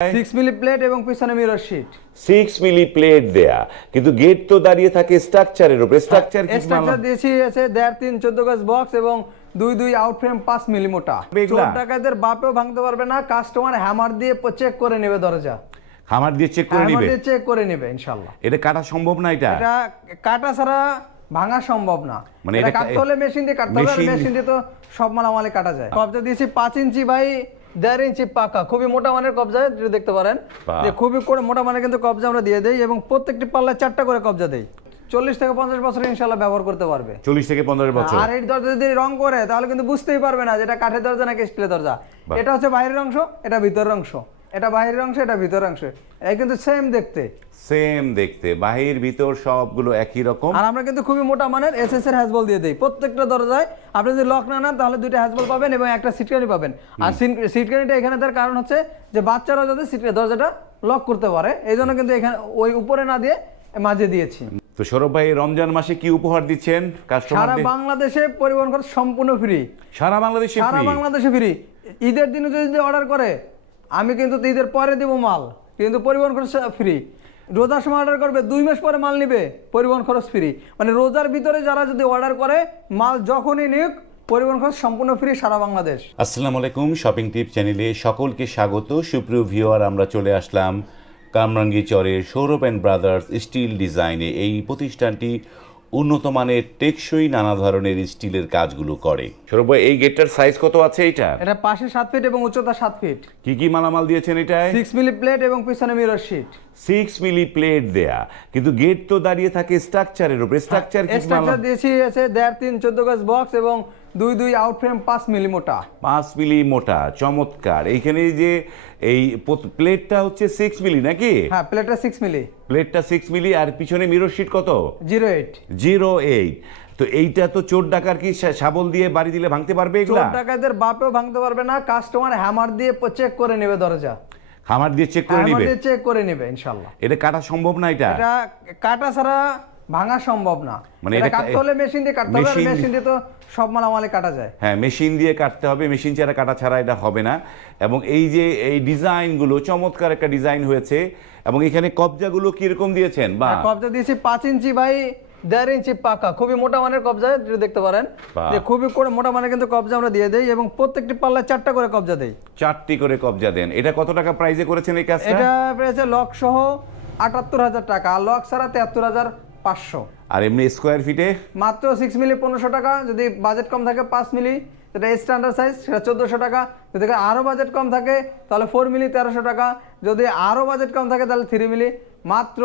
Six মিলি plate এবং পিছনে mirror sheet six milli plate দেয়া। কিন্তু গেট তো দাঁড়িয়ে থাকে স্ট্রাকচারের উপরে। স্ট্রাকচার কি স্ট্রাকচার দিয়েছি আছে দেড় তিন চোদ্দ গাছ বক্স এবং দুই দুই আউট ফ্রেম পাঁচ মিলি মোটা। চোর ডাকাতের বাপেও ভাঙতে পারবে না কাস্টমার হ্যামার দিয়ে চেক করে নেবে দরজা। খামার দিয়ে চেক করে হ্যামার নিবে? চেক করে নেবে ইনশাল্লাহ। এটা কাটা সম্ভব না এটা? এটা কাটা ছাড়া ভাঙা সম্ভব না। মানে এটা কাটতে হলে মেশিন দিয়ে কাটতে হবে মেশিন দিয়ে তো সব মালামালে কাটা যায়। কবজা দিয়েছি পাঁচ ইঞ্চি বাই দেড় ইঞ্চি পাকা খুবই মোটা মানের কবজা যদি দেখতে পারেন। যে খুবই করে মোটা মানের কিন্তু কবজা আমরা দিয়ে দেই এবং প্রত্যেকটি পাল্লায় চারটা করে কবজা দেই। চল্লিশ থেকে পঞ্চাশ বছর ইনশাল্লাহ ব্যবহার করতে পারবে। চল্লিশ থেকে পঞ্চাশ বছর। আর এই দরজা যদি রং করে তাহলে কিন্তু বুঝতেই পারবে না যেটা কাঠের দরজা নাকি স্টিলের দরজা। এটা হচ্ছে বাইরের অংশ এটা ভিতরের অংশ। এটা বাহিরের অংশ এটা ভিতরের অংশ। এই কিন্তু সেম দেখতে। সেম দেখতে। বাহির ভিতর সবগুলো একই রকম। আর আমরা কিন্তু খুবই মোটা মানের এসএস এর হ্যাজবল দিয়ে দেই। প্রত্যেকটা দরজায় আপনি যদি লক না নেন তাহলে দুইটা হ্যাজবল পাবেন এবং একটা সিটকানি পাবেন। আর সিটকানিটা এখানে তার কারণ হচ্ছে যে বাচ্চারা যাতে দরজাটা লক করতে পারে। এই জন্য কিন্তু এখানে ওই উপরে না দিয়ে মাঝে দিয়েছি। তো সৌরভ ভাই রমজান মাসে কি উপহার দিচ্ছেন সারা বাংলাদেশে পরিবহন খরচ সম্পূর্ণ ফ্রি সারা বাংলাদেশে সারা বাংলাদেশে ফ্রি ঈদের দিনে যদি অর্ডার করে আমি কিন্তু ঈদের পরে দিব মাল, কিন্তু পরিবহন খরচ ফ্রি রোজার সময় অর্ডার করবে, দুই মাস পরে মাল নিবে, পরিবহন খরচ ফ্রি মানে রোজার ভিতরে যারা যদি অর্ডার করে, মাল যখনই নিক, পরিবহন খরচ সম্পূর্ণ ফ্রি সারা বাংলাদেশ। আসসালামু আলাইকুম শপিং টিপ চ্যানেলে সকলকে স্বাগত। সুপ্রিয় ভিউয়ার আমরা চলে আসলাম কামরাঙ্গি চরের সৌরভ অ্যান্ড ব্রাদার্স স্টিল ডিজাইনে এই প্রতিষ্ঠানটি উন্নত মানের টেকসই নানা ধরনের স্টিলের কাজগুলো করে। সৌরভ এই গেটটার সাইজ কত আছে এটা এটা পাশে সাত ফিট এবং উচ্চতা সাত ফিট কি কি মালামাল দিয়েছেন এটা সিক্স মিলি প্লেট এবং পিছনে mirror sheet six milli plate দেয়া। কিন্তু গেট তো দাঁড়িয়ে থাকে স্ট্রাকচারের উপরে। স্ট্রাকচার কি স্ট্রাকচার দিয়েছি আছে দেড় তিন চোদ্দ গাছ বক্স এবং দুই দুই আউট ফ্রেম পাঁচ মিলি মোটা। পাঁচ মিলি মোটা চমৎকার। এইখানে যে এই প্লেটটা হচ্ছে সিক্স মিলি নাকি? হ্যাঁ প্লেটটা সিক্স মিলি। প্লেটটা সিক্স মিলি আর পিছনে মিরর শিট কত? জিরো এইট জিরো এইট তো এইটা তো চোর ডাকার কি শাবল দিয়ে বাড়ি দিলে ভাঙতে পারবে এগুলা? চোর ডাকাতের বাপেও ভাঙতে পারবে না কাস্টমার হ্যামার দিয়ে চেক করে নেবে দরজা। খামার দিয়ে চেক করে নেবে? চেক করে নেবে ইনশাল্লাহ। এটা কাটা সম্ভব না এটা? এটা কাটা ছাড়া ভাঙা সম্ভব না। মানে এটা কাটতে হলে মেশিন দিয়ে কাটতে হবে মেশিন দিয়ে তো সব মালামালে কাটা যায়। হ্যাঁ মেশিন দিয়ে কাটতে হবে মেশিন ছাড়া কাটা ছাড়া এটা হবে না। এবং এই যে এই ডিজাইনগুলো চমৎকার একটা ডিজাইন হয়েছে। এবং এখানে কবজাগুলো কীরকম দিয়েছেন? বা কবজা দিয়েছি পাঁচ ইঞ্চি বাই দেড় ইঞ্চি পাকা। খুবই মোটা মানের কবজা দেখতে পারেন। যে খুবই করে মোটা মানের কিন্তু কবজা আমরা দিয়ে দেই এবং প্রত্যেকটি পাল্লায় চারটা করে কবজা দেই। চারটি করে কবজা দেন। এটা কত টাকা প্রাইজে করেছেন এই কাজটা? এটা পেয়েছে লক সহ আটাত্তর হাজার টাকা। আর লক ছাড়া তেহাত্তর হাজার পাঁচশো। আর এমনি স্কোয়ার ফিটে মাত্র সিক্স মিলি পনেরোশো টাকা। যদি বাজেট কম থাকে পাঁচ মিলি যেটা স্ট্যান্ডার্ড সাইজ সেটা চোদ্দোশো টাকা। যদি আরও বাজেট কম থাকে তাহলে ফোর মিলি তেরোশো টাকা। যদি আরও বাজেট কম থাকে তাহলে থ্রি মিলি মাত্র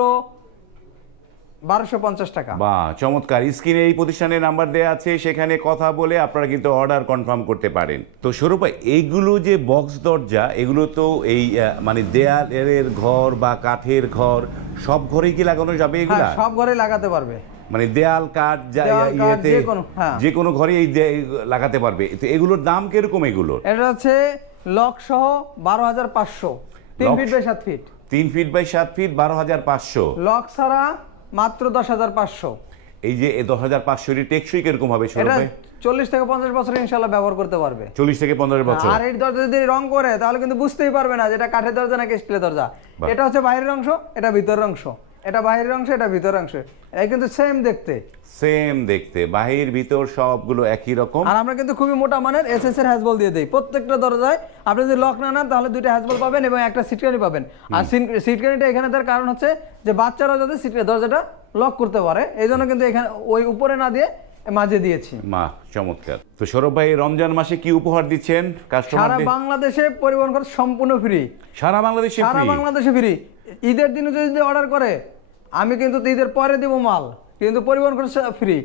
বারোশো পঞ্চাশ টাকা। বা চমৎকার। স্ক্রিনে এই প্রতিষ্ঠানের নাম্বার দেওয়া আছে সেখানে কথা বলে আপনারা কিন্তু অর্ডার কনফার্ম করতে পারেন। তো স্বরূপ এইগুলো যে বক্স দরজা এগুলো তো এই মানে দেয়ালের ঘর বা কাঠের ঘর সব ঘরেই কি লাগানো যাবে হ্যাঁ এগুলা? সব ঘরে লাগাতে পারবে। মানে দেয়াল কাঠ যা ইয়েতে যে কোনো, হ্যাঁ। যে কোনো ঘরে এই লাগাতে পারবে। তো এগুলোর দাম কীরকম এগুলোর? এটা হচ্ছে লক সহ বারো হাজার পাঁচশো। তিন ফিট বাই সাত ফিট। তিন ফিট বাই সাত ফিট বারো হাজার পাঁচশো। লক ছাড়া মাত্র দশ হাজার পাঁচশো। এই যে দশ হাজার পাঁচশো টেকসই কীরকম হবে চল্লিশ থেকে পঞ্চাশ বছর ইনশাল্লাহ ব্যবহার করতে পারবে। চল্লিশ থেকে পনেরো বছর? আর এই দরজা যদি রং করে তাহলে কিন্তু বুঝতেই পারবে না যে এটা কাঠের দরজা নাকি স্টিলের দরজা। এটা হচ্ছে বাইরের অংশ এটা ভিতরের অংশ। এটা বাইরের অংশ এটা ভিতরের অংশ। কিন্তু সেম দেখতে। সেম দেখতে। বাহির ভিতর সবগুলো একই রকম। আর আমরা কিন্তু খুবই মোটা মানের এসএস এর হ্যাজবল দিয়ে দেই। প্রত্যেকটা দরজায় আপনি যদি লক না নেন তাহলে দুইটা হ্যাজবল পাবেন এবং একটা সিটকানি পাবেন। আর সিটকানিটা এখানে তার কারণ হচ্ছে যে বাচ্চারা যাতে সিট দরজাটা লক করতে পারে। এই জন্য কিন্তু এখানে ওই উপরে না দিয়ে মাঝে দিয়েছি। মা চমৎকার। তো সৌরভ ভাই রমজান মাসে কি উপহার দিচ্ছেন সারা বাংলাদেশে পরিবহন খরচ সম্পূর্ণ ফ্রি সারা বাংলাদেশে সারা বাংলাদেশে ফ্রি ঈদের দিনে যদি অর্ডার করে আমি কিন্তু ঈদের পরে দিব মাল কিন্তু পরিবহন খরচ ফ্রি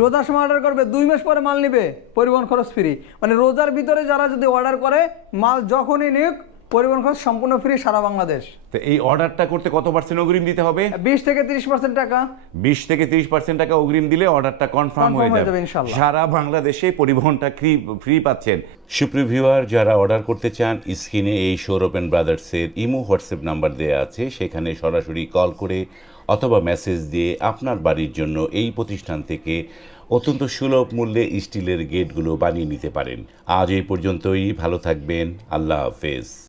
রোজার সময় অর্ডার করবে দুই মাস পরে মাল নিবে পরিবহন খরচ ফ্রি মানে রোজার ভিতরে যারা যদি অর্ডার করে মাল যখনই নিক পরিবহন খরচ সম্পূর্ণ ফ্রি সারা বাংলাদেশ। তো এই অর্ডারটা করতে কত পার্সেন্ট অগ্রিম দিতে হবে? বিশ থেকে তিরিশ পার্সেন্ট টাকা। বিশ থেকে তিরিশ পার্সেন্ট টাকা অগ্রিম দিলে অর্ডারটা কনফার্ম হয়ে যাবে। যাবে সারা বাংলাদেশে পরিবহনটা ফ্রি ফ্রি পাচ্ছেন। সুপ্রিয় ভিউয়ার যারা অর্ডার করতে চান স্ক্রিনে এই সৌরভ অ্যান্ড ব্রাদার্সের ইমো হোয়াটসঅ্যাপ নাম্বার দেওয়া আছে। সেখানে সরাসরি কল করে অথবা মেসেজ দিয়ে আপনার বাড়ির জন্য এই প্রতিষ্ঠান থেকে অত্যন্ত সুলভ মূল্যে স্টিলের গেটগুলো বানিয়ে নিতে পারেন। আজ এই পর্যন্তই। ভালো থাকবেন। আল্লাহ হাফেজ।